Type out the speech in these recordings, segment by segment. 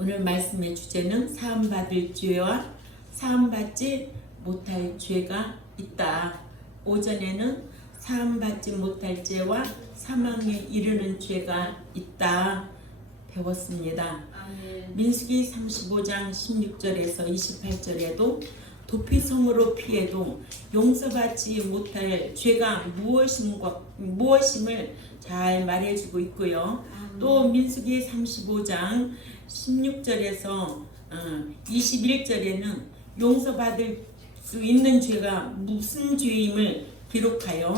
오늘 말씀의 주제는 사함받을 죄와 사함받지 못할 죄가 있다. 오전에는 사함받지 못할 죄와 사망에 이르는 죄가 있다 배웠습니다. 민수기 35장 16절에서 28절에도 도피성으로 피해도 용서받지 못할 죄가 무엇임을 잘 말해주고 있고요. 또 민수기 35장 16절에서 21절에는 용서받을 수 있는 죄가 무슨 죄임을 기록하여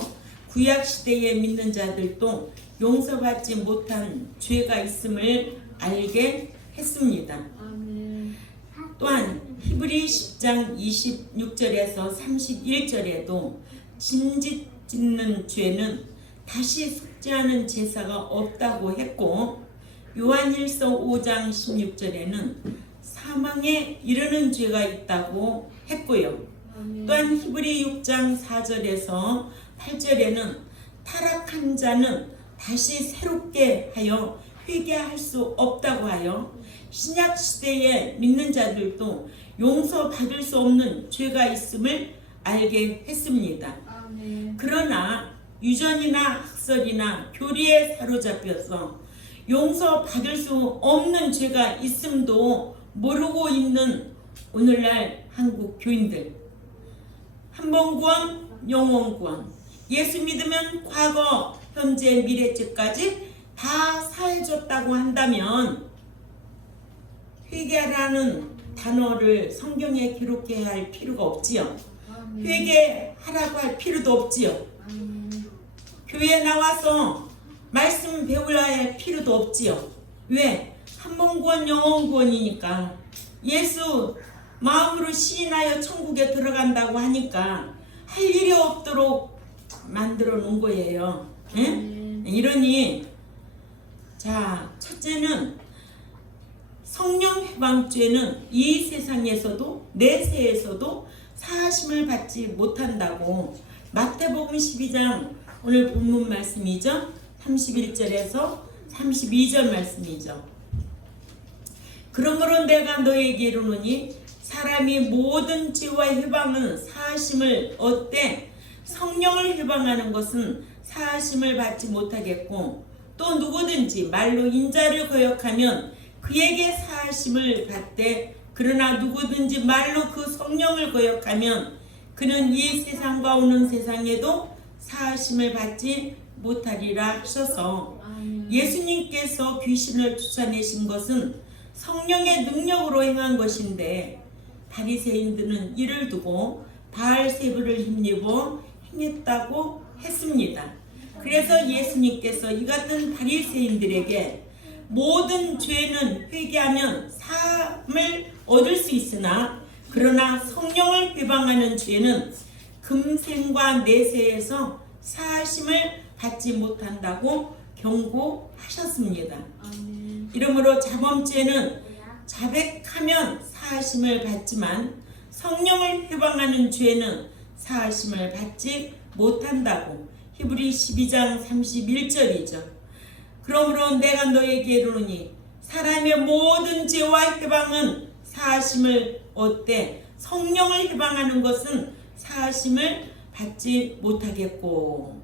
구약시대에 믿는 자들도 용서받지 못한 죄가 있음을 알게 했습니다. 또한 히브리 10장 26절에서 31절에도 짐짓 짓는 죄는 다시 속죄하는 제사가 없다고 했고, 요한일서 5장 16절에는 사망에 이르는 죄가 있다고 했고요. 또한 히브리 6장 4절에서 8절에는 타락한 자는 다시 새롭게 하여 회개할 수 없다고 하여 신약 시대에 믿는 자들도 용서받을 수 없는 죄가 있음을 알게 했습니다. 그러나 유전이나 학설이나 교리에 사로잡혀서 용서받을 수 없는 죄가 있음도 모르고 있는 오늘날 한국 교인들, 한 번 구원, 영원 구원, 예수 믿으면 과거, 현재, 미래죄까지 다 사해줬다고 한다면 회개라는 단어를 성경에 기록해야 할 필요가 없지요. 회개하라고 할 필요도 없지요. 교회에 나와서 말씀 배우려 할 필요도 없지요. 왜? 한 번 구원 영원 구원이니까. 예수 마음으로 시인하여 천국에 들어간다고 하니까 할 일이 없도록 만들어 놓은 거예요. 이러니 자, 첫째는 성령 회방죄는 이 세상에서도 내세에서도 사하심을 받지 못한다고 마태복음 12장 오늘 본문 말씀이죠. 31절에서 32절 말씀이죠. 그러므로 내가 너에게 이르노니 사람이 모든 죄와 회방은 사하심을 얻되 성령을 회방하는 것은 사하심을 받지 못하겠고, 또 누구든지 말로 인자를 거역하면 그에게 사하심을 받되, 그러나 누구든지 말로 그 성령을 거역하면 그는 이 세상과 오는 세상에도 사하심을 받지 못하리라 하셔서, 예수님께서 귀신을 쫓아내신 것은 성령의 능력으로 행한 것인데 바리새인들은 이를 두고 바알세불을 힘입어 행했다고 했습니다. 그래서 예수님께서 이 같은 바리새인들에게 모든 죄는 회개하면 사함을 얻을 수 있으나 그러나 성령을 회방하는 죄는 금생과 내세에서 사하심을 받지 못한다고 경고하셨습니다. 이러므로 자범죄는 자백하면 사하심을 받지만 성령을 회방하는 죄는 사하심을 받지 못한다고 히브리 12장 31절이죠. 그러므로 내가 너에게 이르노니 사람의 모든 죄와 회방은 사하심을 얻되 성령을 회방하는 것은 사하심을 받지 못하겠고,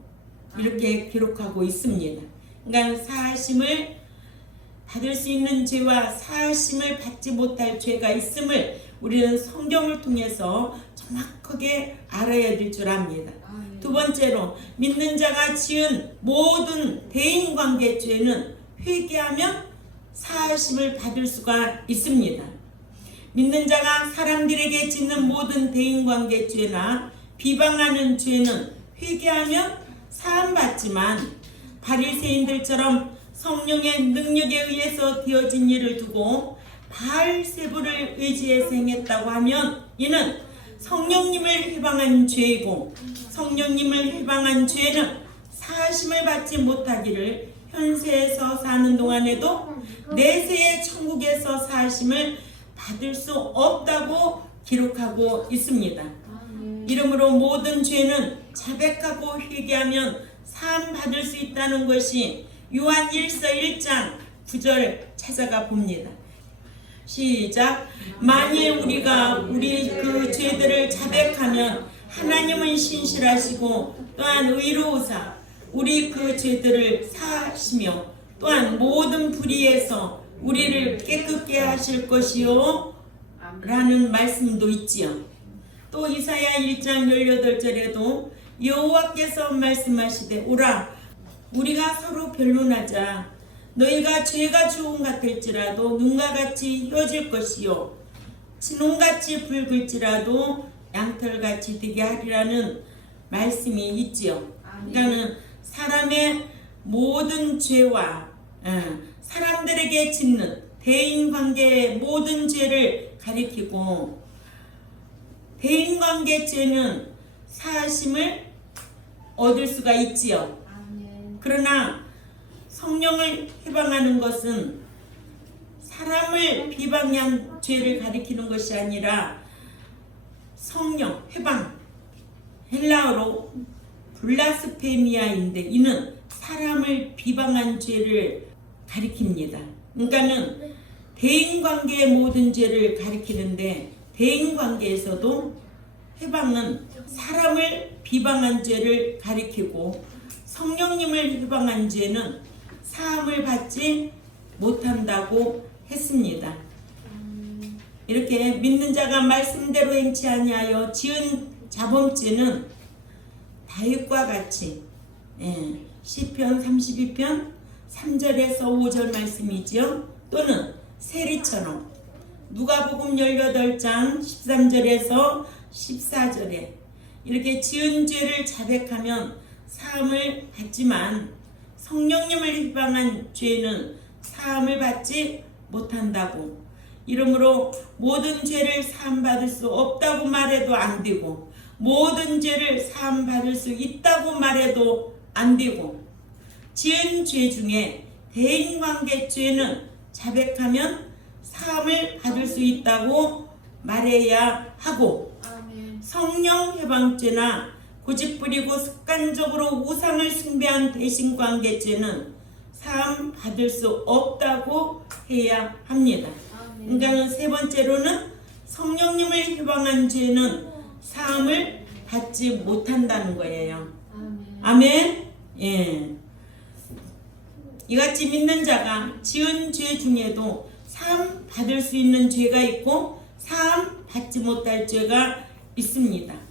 이렇게 기록하고 있습니다. 그러니까 사하심을 받을 수 있는 죄와 사하심을 받지 못할 죄가 있음을 우리는 성경을 통해서 정확하게 알아야 될 줄 압니다. 두 번째로 믿는 자가 지은 모든 대인관계 죄는 회개하면 사하심을 받을 수가 있습니다. 믿는 자가 사람들에게 짓는 모든 대인관계 죄나 비방하는 죄는 회개하면 사함받지만 바리새인들처럼 성령의 능력에 의해서 되어진 일을 두고 바알세불을 의지해서 행했다고 하면 이는 성령님을 회방한 죄이고, 성령님을 회방한 죄는 사하심을 받지 못하기를 현세에서 사는 동안에도 내세의 천국에서 사하심을 받을 수 없다고 기록하고 있습니다. 이러므로 모든 죄는 자백하고 회개하면 사함 받을 수 있다는 것이 요한 1서 1장 9절 찾아가 봅니다. 시작. 만일 우리가 우리 그 죄들을 자백하면 하나님은 신실하시고 또한 의로우사 우리 그 죄들을 사하시며 또한 모든 불의에서 우리를 깨끗게 하실 것이요 라는 말씀도 있지요. 또 이사야 1장 18절에도 여호와께서 말씀하시되 오라 우리가 서로 변론하자. 너희가 죄가 주홍 같을지라도 눈과 같이 휘어질 것이요 진홍같이 붉을지라도 양털같이 되게 하리라는 말씀이 있지요. 그러니까는 사람의 모든 죄와 사람들에게 짓는 대인관계의 모든 죄를 가리키고 대인관계 죄는 사하심을 얻을 수가 있지요. 그러나 성령을 해방하는 것은 사람을 비방한 죄를 가리키는 것이 아니라 성령, 해방, 헬라어로 블라스페미아인데 이는 사람을 비방한 죄를 가리킵니다. 그러니까는 대인관계의 모든 죄를 가리키는데 대인관계에서도 해방은 사람을 비방한 죄를 가리키고 성령님을 해방한 죄는 사함을 받지 못한다고 했습니다. 이렇게 믿는 자가 말씀대로 행치 아니하여 지은 자범죄는 다윗과 같이 시편 32편 3절에서 5절 말씀이지요. 또는 세리처럼 누가복음 18장 13절에서 14절에 이렇게 지은 죄를 자백하면 사함을 받지만 성령님을 해방한 죄는 사함을 받지 못한다고. 이러므로 모든 죄를 사함받을 수 없다고 말해도 안 되고 모든 죄를 사함받을 수 있다고 말해도 안 되고 지은 죄 중에 대인관계 죄는 자백하면 사함을 받을 수 있다고 말해야 하고 성령 해방죄나 고집부리고 습관적으로 우상을 숭배한 대신관계죄는 사함 받을 수 없다고 해야 합니다. 그러니까 세 번째로는 성령님을 해방한 죄는 사함을 받지 못한다는 거예요. 아멘. 예. 이같이 믿는 자가 지은 죄 중에도 사함 받을 수 있는 죄가 있고 사함 받지 못할 죄가 있습니다.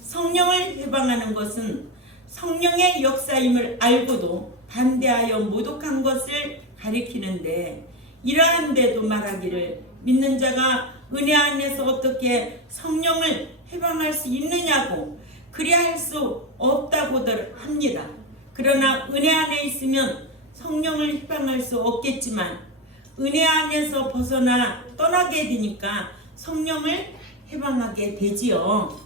성령을 해방하는 것은 성령의 역사임을 알고도 반대하여 모독한 것을 가리키는데 이러한데도 말하기를 믿는 자가 은혜 안에서 어떻게 성령을 해방할 수 있느냐고 그리할 수 없다고들 합니다. 그러나 은혜 안에 있으면 성령을 해방할 수 없겠지만 은혜 안에서 벗어나 떠나게 되니까 성령을 해방하게 되지요.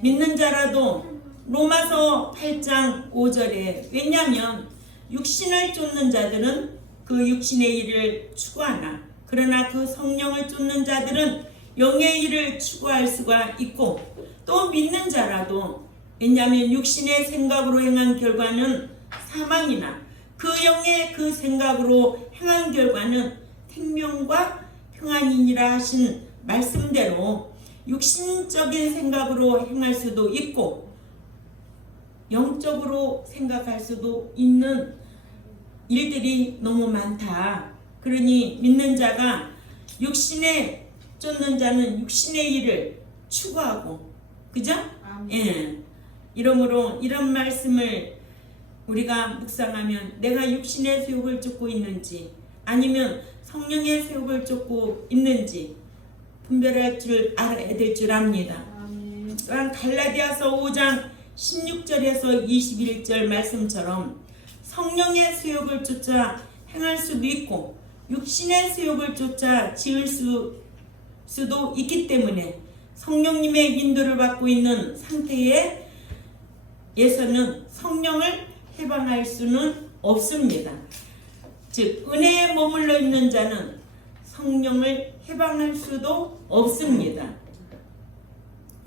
믿는 자라도 로마서 8장 5절에 왜냐하면 육신을 쫓는 자들은 그 육신의 일을 추구하나 그러나 그 성령을 쫓는 자들은 영의 일을 추구할 수가 있고 또 믿는 자라도 왜냐하면 육신의 생각으로 행한 결과는 사망이나 그 영의 그 생각으로 행한 결과는 생명과 평안이니라 하신 말씀대로 육신적인 생각으로 행할 수도 있고 영적으로 생각할 수도 있는 일들이 너무 많다. 그러니 믿는 자가 육신에 쫓는 자는 육신의 일을 추구하고 그죠? 예. 이러므로 이런 말씀을 우리가 묵상하면 내가 육신의 세욕을 쫓고 있는지 아니면 성령의 세욕을 쫓고 있는지 분별할 줄 알아야 될 줄 압니다. 또한 갈라디아서 5장 16절에서 21절 말씀처럼 성령의 세욕을 쫓아 행할 수도 있고 육신의 세욕을 쫓아 지을 수도 있기 때문에 성령님의 인도를 받고 있는 상태에서는 성령을 해방할 수는 없습니다. 즉 은혜에 머물러 있는 자는 성령을 해방할 수도 없습니다.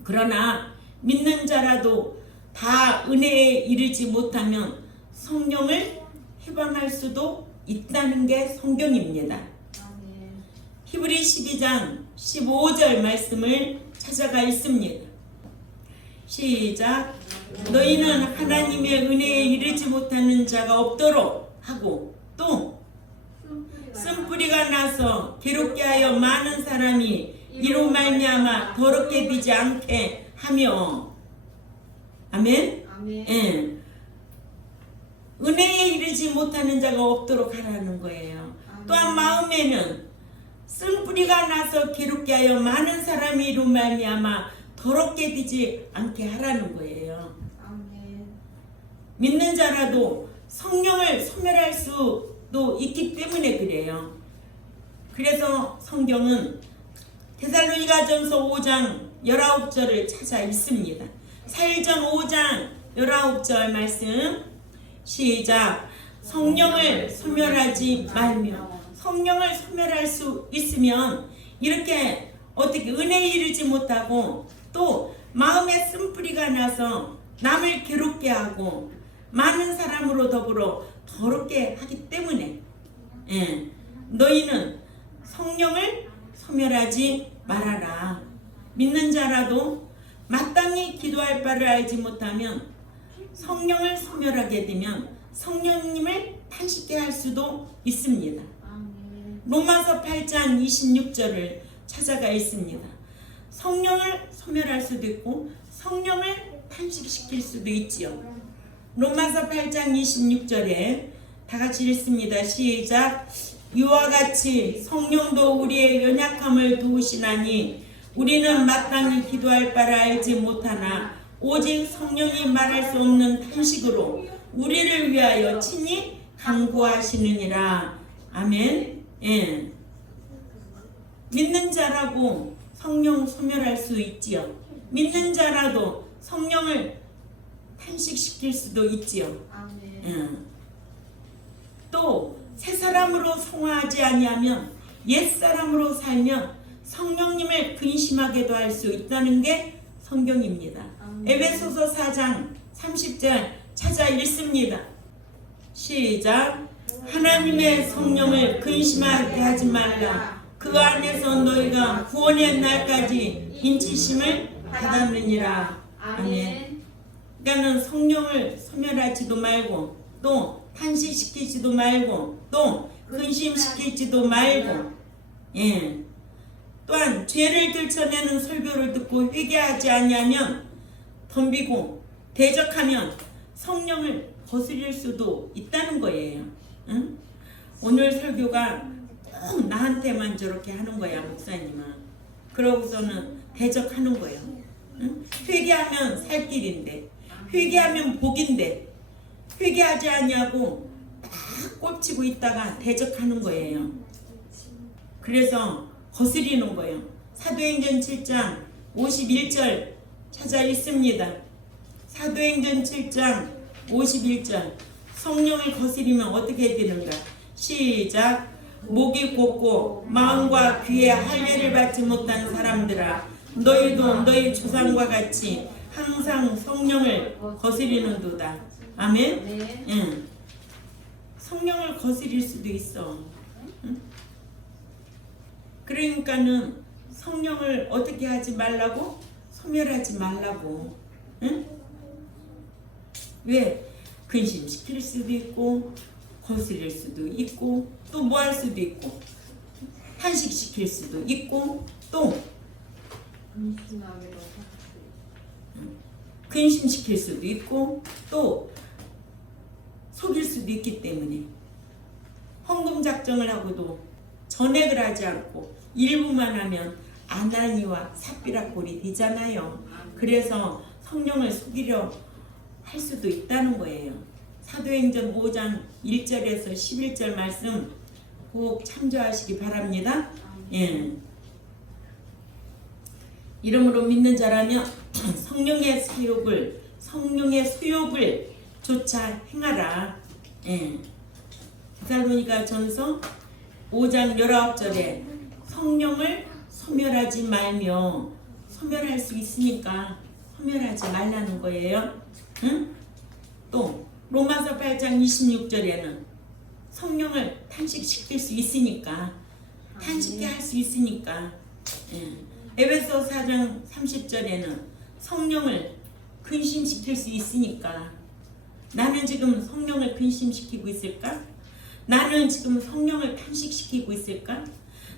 그러나 믿는 자라도 다 은혜에 이르지 못하면 성령을 해방할 수도 있다는 게 성경입니다. 히브리 12장 15절 말씀을 찾아가 있습니다. 시작. 너희는 하나님의 은혜에 이르지 못하는 자가 없도록 하고 또 쓴뿌리가 나서 괴롭게 하여 많은 사람이 이로 말미암아 더럽게 되지 않게 하며. 아멘. 예. 은혜에 이르지 못하는 자가 없도록 하라는 거예요. 또한 마음에는 쓴뿌리가 나서 괴롭게 하여 많은 사람이 이로 말미암아 더럽게 되지 않게 하라는 거예요. 믿는 자라도 성령을 소멸할 수도 있기 때문에 그래요. 그래서 성경은 데살로니가전서 5장 19절을 찾아 있습니다. 사일전 5장 19절 말씀 시작. 성령을 소멸하지 말며. 성령을 소멸할 수 있으면 이렇게 어떻게 은혜에 이르지 못하고 또 마음에 쓴뿌리가 나서 남을 괴롭게 하고 많은 사람으로 더불어 더럽게 하기 때문에 너희는 성령을 소멸하지 말아라. 믿는 자라도 마땅히 기도할 바를 알지 못하면 성령을 소멸하게 되면 성령님을 탄식케 할 수도 있습니다. 로마서 8장 26절을 찾아가 있습니다. 성령을 소멸할 수도 있고 성령을 탄식시킬 수도 있지요. 로마서 8장 26절에 다 같이 읽습니다. 시작. 이와 같이 성령도 우리의 연약함을 도우시나니 우리는 마땅히 기도할 바를 알지 못하나 오직 성령이 말할 수 없는 탄식으로 우리를 위하여 친히 간구하시느니라. 아멘. 예. 믿는 자라고 성령 소멸할 수 있지요. 믿는 자라도 성령을 탄식시킬 수도 있지요. 예. 또 새 사람으로 성화하지 아니하면 옛 사람으로 살면 성령님을 근심하게도 할 수 있다는 게 성경입니다. 에베소서 4장 30절 찾아 읽습니다. 시작. 하나님의 성령을 근심하게 하지 말라. 그 안에서 너희가 구원의 날까지 인치심을 받았느니라. 아멘. 그러니까는 성령을 소멸하지도 말고 또 탄식시키지도 말고 또 근심시키지도 말고 또한 죄를 들춰내는 설교를 듣고 회개하지 아니하면 덤비고 대적하면 성령을 거스릴 수도 있다는 거예요. 응? 오늘 설교가 꼭 나한테만 저렇게 하는 거야, 목사님은. 그러고서는 대적하는 거예요. 응? 회개하면 살 길인데, 회개하면 복인데, 회개하지 않냐고 딱 꼽치고 있다가 대적하는 거예요. 그래서 거스리는 거예요. 사도행전 7장 51절 찾아 있습니다. 사도행전 7장 51절. 성령을 거스리면 어떻게 되는가? 시작. 목이 곧고 마음과 귀에 할례를 받지 못한 사람들아, 너희도 너희 조상과 같이 항상 성령을 거스리는도다. 아멘. 네. 응. 성령을 거스릴 수도 있어. 응? 그러니까는 성령을 어떻게 하지 말라고? 소멸하지 말라고. 응? 왜? 근심시킬 수도 있고 거스릴 수도 있고 또 뭐 할 수도 있고 탄식시킬 수도 있고 또 근심시킬 수도 있고 또 속일 수도 있기 때문에 헌금 작정을 하고도 전액을 하지 않고 일부만 하면 아나니와 삽비라 꼴이 되잖아요. 그래서 성령을 속이려 할 수도 있다는 거예요. 사도행전 5장 1절에서 11절 말씀 꼭 참조하시기 바랍니다. 예. 이러므로 믿는 자라면 성령의 소욕을 조차 행하라. 예. 데살로니가전서 5장 19절에 성령을 소멸하지 말며, 소멸할 수 있으니까 소멸하지 말라는 거예요. 응? 또 로마서 8장 26절에는 성령을 탄식시킬 수 있으니까 단식해 할 수 있으니까. 예. 에베소 4장 30절에는 성령을 근심시킬 수 있으니까. 나는 지금 성령을 근심시키고 있을까? 나는 지금 성령을 탄식시키고 있을까?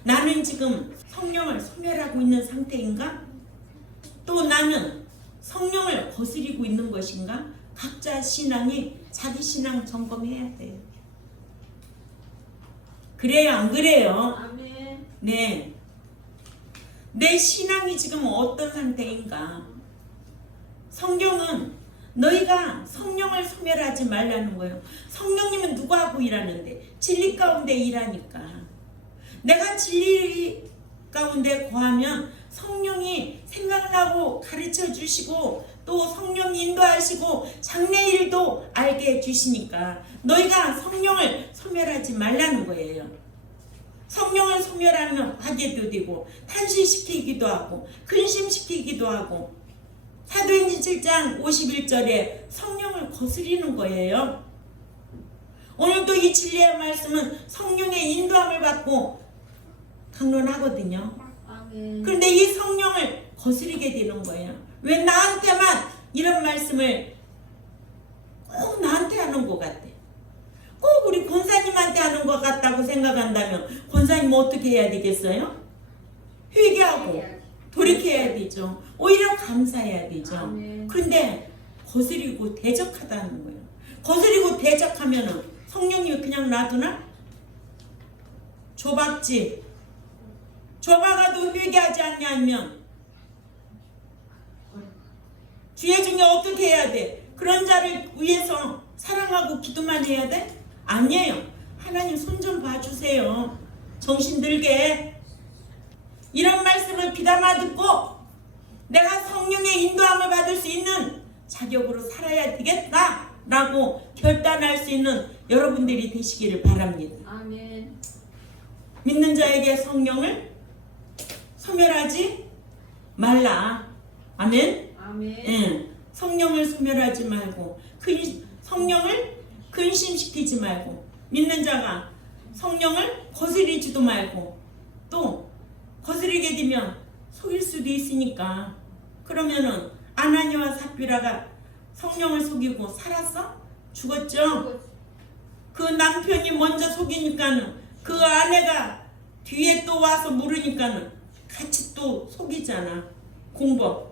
나는 지금 성령을 소멸하고 있는 상태인가? 또 나는 성령을 거스리고 있는 것인가? 각자 신앙이 자기 신앙 점검해야 돼요. 그래요, 안 그래요? 아멘. 네. 내 신앙이 지금 어떤 상태인가? 성경은 너희가 성령을 소멸하지 말라는 거예요. 성령님은 누구하고 일하는데? 진리 가운데 일하니까. 내가 진리 가운데 거하면 성령이 생각나고 가르쳐 주시고 또 성령이 인도하시고 장래일도 알게 해주시니까 너희가 성령을 소멸하지 말라는 거예요. 성령을 소멸하면 화제도 되고 탄식시키기도 하고 근심시키기도 하고 사도행전 7장 51절에 성령을 거스리는 거예요. 오늘도 이 진리의 말씀은 성령의 인도함을 받고 강론하거든요. 아멘. 그런데 이 성령을 거스리게 되는 거예요. 왜 나한테만 이런 말씀을 꼭 나한테 하는 것 같아. 꼭 우리 권사님한테 하는 것 같다고 생각한다면 권사님 어떻게 해야 되겠어요? 회개하고 돌이켜야 되죠. 오히려 감사해야 되죠. 아멘. 그런데 거스리고 대적하다는 거예요. 거스리고 대적하면은 성령님이 그냥 놔두나? 좁았지. 좁아가도 회개하지 않냐면 주의 중에 어떻게 해야 돼? 그런 자를 위해서 사랑하고 기도만 해야 돼? 아니에요. 하나님 손 좀 봐주세요. 정신 들게. 이런 말씀을 귀담아 듣고 내가 성령의 인도함을 받을 수 있는 자격으로 살아야 되겠다 라고 결단할 수 있는 여러분들이 되시기를 바랍니다. 아멘. 믿는 자에게 성령을 소멸하지 말라. 아멘. 아멘. 예, 성령을 소멸하지 말고 성령을 근심시키지 말고 믿는 자가 성령을 거스리지도 말고 또 거스리게 되면 속일 수도 있으니까. 그러면은 아나니와 삽비라가 성령을 속이고 살았어? 죽었죠? 그 남편이 먼저 속이니까는 그 아내가 뒤에 또 와서 물으니까는 같이 또 속이잖아. 공범.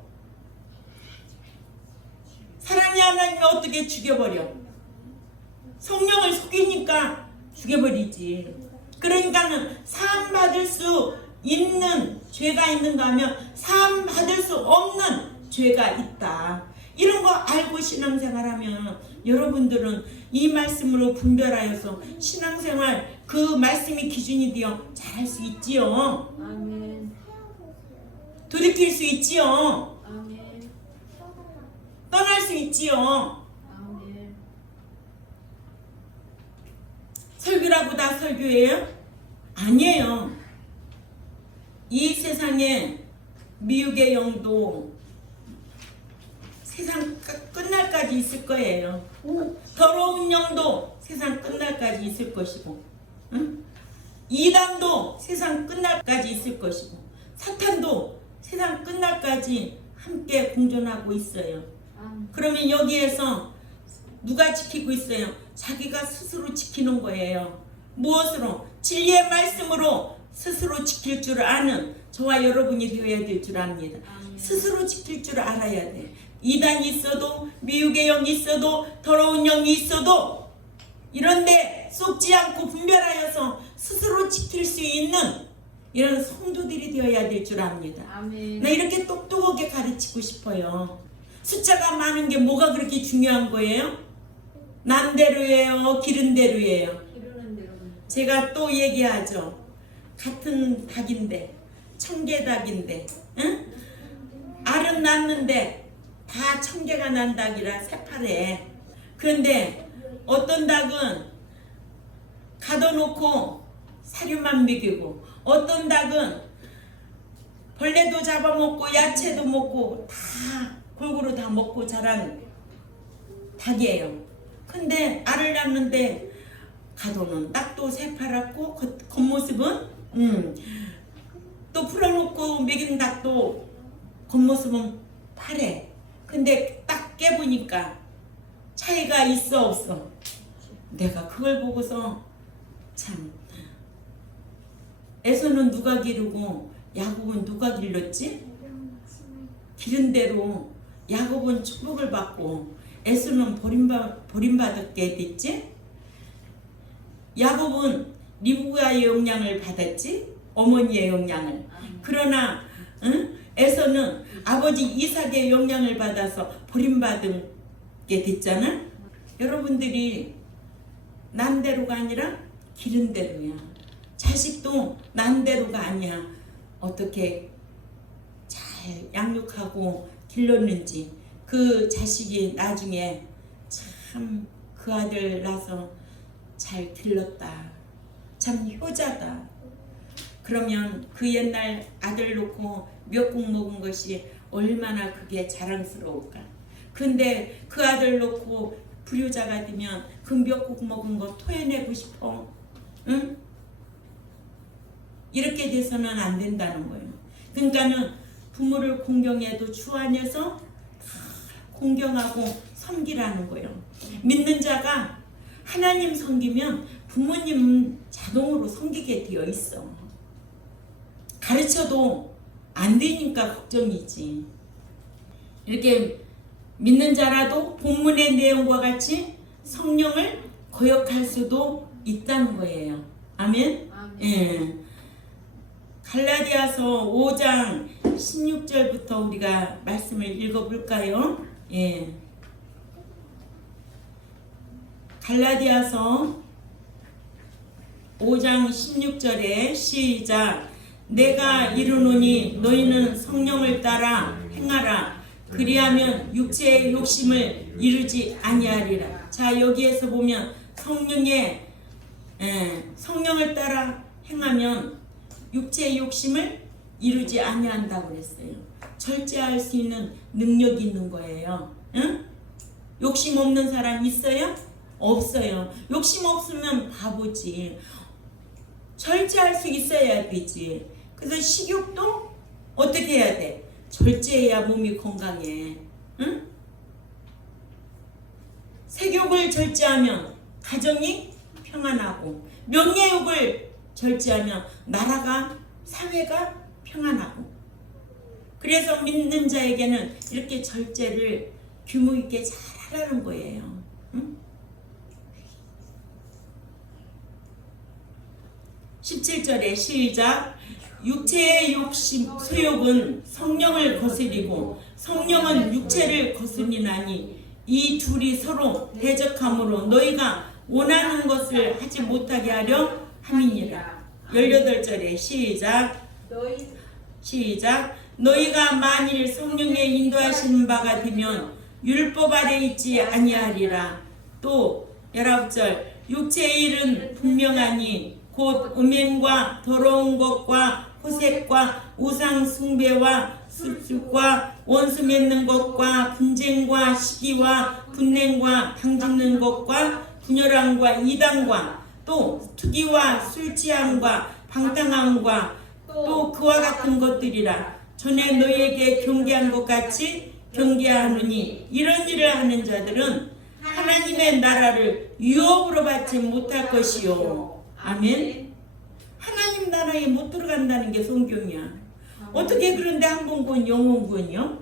사랑의 하나님이 어떻게 죽여버려? 성령을 속이니까 죽여버리지. 그러니까는 사함 받을 수 있는 죄가 있는가 하면 사함 받을 수 없는 죄가 있다. 이런 거 알고 신앙생활하면 여러분들은 이 말씀으로 분별하여서 신앙생활 그 말씀이 기준이 되어 잘할 수 있지요. 아멘. 돌이킬 수 있지요. 아멘. 떠날 수 있지요. 아멘. 설교라고 다 설교예요? 아니에요. 이 세상에 미혹의 영도 세상 끝날까지 있을 거예요. 더러운 영도 세상 끝날까지 있을 것이고, 응? 이단도 세상 끝날까지 있을 것이고, 사탄도 세상 끝날까지 함께 공존하고 있어요. 그러면 여기에서 누가 지키고 있어요? 자기가 스스로 지키는 거예요. 무엇으로? 진리의 말씀으로 스스로 지킬 줄 아는 저와 여러분이 되어야 될 줄 압니다. 스스로 지킬 줄 알아야 돼. 이단이 있어도 미혹의 영이 있어도 더러운 영이 있어도 이런데 속지 않고 분별하여서 스스로 지킬 수 있는 이런 성도들이 되어야 될 줄 압니다. 아멘. 나 이렇게 똑똑하게 가르치고 싶어요. 숫자가 많은 게 뭐가 그렇게 중요한 거예요? 남대로예요? 기른대로예요? 기르는 대로. 제가 또 얘기하죠. 같은 닭인데 청개닭인데 응? 알은 낳는데 다 청개가 난 닭이라 새파래. 그런데 어떤 닭은 가둬놓고 사료만 먹이고 어떤 닭은 벌레도 잡아먹고 야채도 먹고 다 골고루 다 먹고 자란 닭이에요. 근데 알을 낳는데 가둬놓은 닭도 새파랗고 겉모습은 또 풀어놓고 먹인 닭도 겉모습은 파래. 근데 딱 깨보니까 차이가 있어 없어. 내가 그걸 보고서 참, 에서는 누가 기르고 야곱은 누가 길렀지? 기른 대로 야곱은 축복을 받고 에서는 버림받게 됐지? 야곱은 리브가의 영향을 받았지? 어머니의 영향을. 그러나 에서는 아버지 이삭의 영향을 받아서 버림받게 됐잖아? 여러분들이 난 대로가 아니라 기른 대로야. 자식도 난 대로가 아니야. 어떻게 잘 양육하고 길렀는지 그 자식이 나중에 참 그 아들 낳아서 잘 길렀다. 참 효자다. 그러면 그 옛날 아들 놓고 미역국 먹은 것이 얼마나 그게 자랑스러울까. 근데 그 아들 놓고 불효자가 되면 그 미역국 먹은 거 토해내고 싶어. 응? 이렇게 돼서는 안 된다는 거예요. 그러니까는 부모를 공경해도 주 안에서 공경하고 섬기라는 거예요. 믿는 자가 하나님 섬기면 부모님 자동으로 섬기게 되어 있어. 가르쳐도 안 되니까 걱정이지. 이렇게 믿는 자라도 본문의 내용과 같이 성령을 거역할 수도 있다는 거예요. 아멘? 예. 갈라디아서 5장 16절부터 우리가 말씀을 읽어볼까요? 예. 갈라디아서 5장 16절에 시작. 내가 이르노니 너희는 성령을 따라 행하라. 그리하면 육체의 욕심을 이루지 아니하리라. 자, 여기에서 보면 성령을 따라 행하면 육체의 욕심을 이루지 아니한다고 그랬어요. 절제할 수 있는 능력이 있는 거예요. 응? 욕심 없는 사람 있어요? 없어요. 욕심 없으면 바보지. 절제할 수 있어야 되지. 그래서 식욕도 어떻게 해야 돼? 절제해야 몸이 건강해. 응? 색욕을 절제하면 가정이 평안하고, 명예욕을 절제하면 나라가, 사회가 평안하고. 그래서 믿는 자에게는 이렇게 절제를 규모 있게 잘 하라는 거예요. 응? 17절에 시작. 육체의 욕심, 소욕은 성령을 거스리고 성령은 육체를 거스리나니 이 둘이 서로 대적함으로 너희가 원하는 것을 하지 못하게 하려 함이니라. 18절에 시작. 너희가 만일 성령의 인도하시는 바가 되면 율법 아래 있지 아니하리라. 또 19절. 육체의 일은 분명하니 곧 음행과 더러운 것과 호색과 우상 숭배와 술집과 원수 맺는 것과 분쟁과 시기와 분냉과 당짓는 것과 분열함과 이단과 또 투기와 술 취함과 방탕함과 또 그와 같은 것들이라. 전에 너희에게 경계한 것 같이 경계하노니 이런 일을 하는 자들은 하나님의 나라를 유업으로 받지 못할 것이요. 아멘. 하나님 나라에 못 들어간다는 게 성경이야. 어떻게 그런데 한번 영혼군요?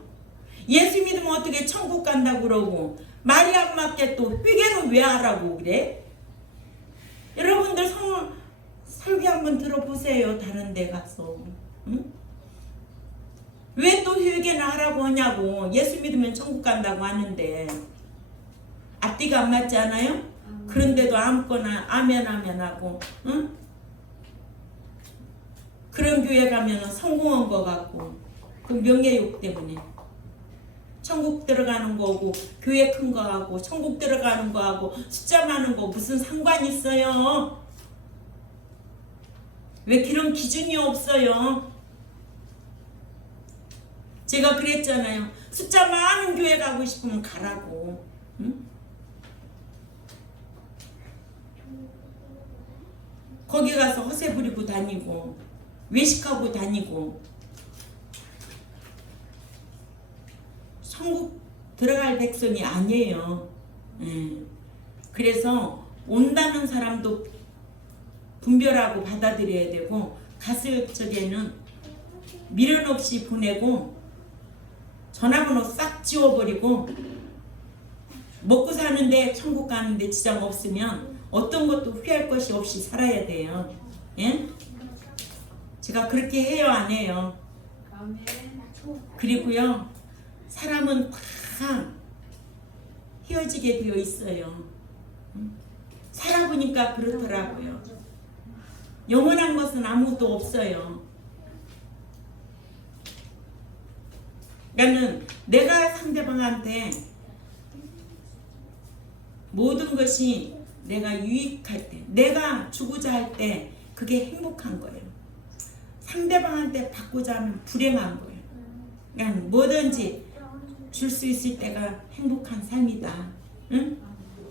예수 믿으면 어떻게 천국 간다고 그러고 말이 안 맞게 또 회개는 왜 하라고 그래? 여러분들 설교 한번 들어보세요. 다른 데 가서. 응? 왜 또 회개는 하라고 하냐고. 예수 믿으면 천국 간다고 하는데 앞뒤가 안 맞지 않아요? 그런데도 아무거나 아멘 하고, 응? 그런 교회 가면 성공한 것 같고, 그 명예욕 때문에 천국 들어가는 거고 교회 큰 거하고 천국 들어가는 거하고 숫자 많은 거 무슨 상관이 있어요? 왜 그런 기준이 없어요? 제가 그랬잖아요. 숫자 많은 교회 가고 싶으면 가라고. 응? 거기 가서 허세 부리고 다니고 외식하고 다니고 천국 들어갈 백성이 아니에요. 그래서 온다는 사람도 분별하고 받아들여야 되고 갔을 적에는 미련 없이 보내고 전화번호 싹 지워버리고 먹고 사는데 천국 가는데 지장 없으면 어떤 것도 후회할 것이 없이 살아야 돼요. 예? 제가 그렇게 해요, 안 해요? 아멘. 그리고요, 사람은 다 헤어지게 되어 있어요. 살아보니까 그렇더라고요. 영원한 것은 아무도 없어요. 그러니까는 내가 상대방한테 모든 것이 내가 유익할 때, 내가 주고자 할 때 그게 행복한 거예요. 상대방한테 받고자 하면 불행한 거예요. 그러니까 뭐든지 줄 수 있을 때가 행복한 삶이다. 응?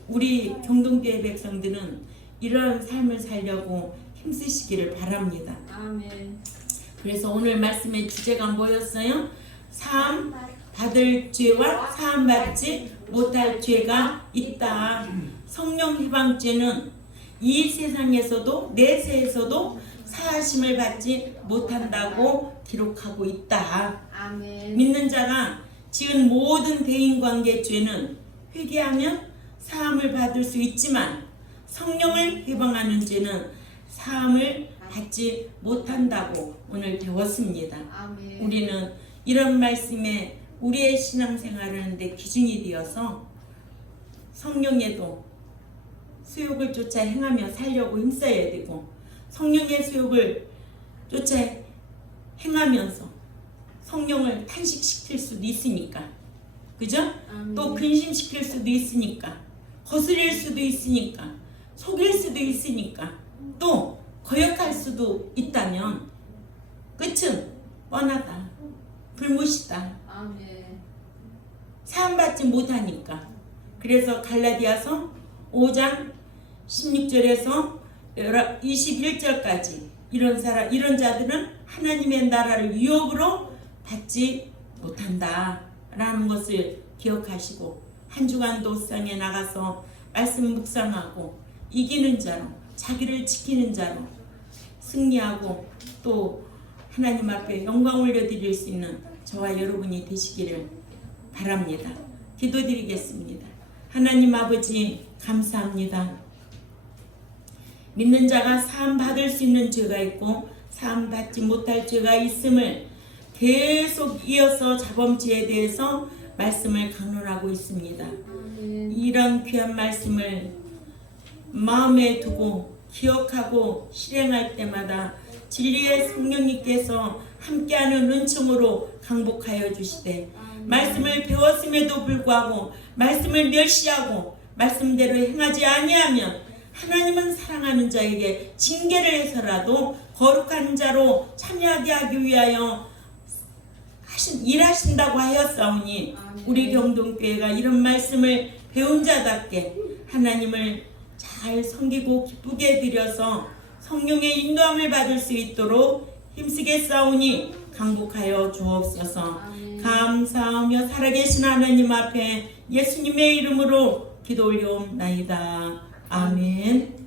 우리 경동교회 백성들은 이런 삶을 살려고 힘쓰시기를 바랍니다. 아멘. 그래서 오늘 말씀의 주제가 뭐였어요? 사함 받을 죄와 사함 받지 못할 죄가 있다. 성령 해방죄는 이 세상에서도 내세에서도 사하심을 받지 못한다고 기록하고 있다. 아멘. 믿는 자가 지은 모든 대인관계 죄는 회개하면 사함을 받을 수 있지만 성령을 해방하는 죄는 사함을 받지 못한다고 오늘 배웠습니다. 아멘. 우리는 이런 말씀에 우리의 신앙생활을 하는데 기준이 되어서 성령에도 수욕을 쫓아 행하며 살려고 힘써야 되고 성령의 수욕을 쫓아 행하면서 성령을 탄식시킬 수도 있으니까, 그죠? 또 근심시킬 수도 있으니까, 거스릴 수도 있으니까, 속일 수도 있으니까, 또 거역할 수도 있다면 끝은 뻔하다, 불못이다, 아멘. 사함받지 못하니까. 그래서 갈라디아서 5장 16절에서 21절까지 이런 자들은 하나님의 나라를 유업으로 받지 못한다 라는 것을 기억하시고 한 주간 도상에 나가서 말씀 묵상하고 이기는 자로, 자기를 지키는 자로 승리하고 또 하나님 앞에 영광 올려드릴 수 있는 저와 여러분이 되시기를 바랍니다. 기도드리겠습니다. 하나님 아버지 감사합니다. 믿는 자가 사함 받을 수 있는 죄가 있고 사함 받지 못할 죄가 있음을 계속 이어서 자범죄에 대해서 말씀을 강론하고 있습니다. 이런 귀한 말씀을 마음에 두고 기억하고 실행할 때마다 진리의 성령님께서 함께하는 은총으로 강복하여 주시되 말씀을 배웠음에도 불구하고 말씀을 멸시하고 말씀대로 행하지 아니하면 하나님은 사랑하는 자에게 징계를 해서라도 거룩한 자로 참여하게 하기 위하여 일하신다고 하였사오니 우리 경동교회가 이런 말씀을 배운 자답게 하나님을 잘 섬기고 기쁘게 드려서 성령의 인도함을 받을 수 있도록 힘쓰겠사오니 강복하여 주옵소서. 감사하며 살아계신 하나님 앞에 예수님의 이름으로 기도 올려옵나이다. 아멘.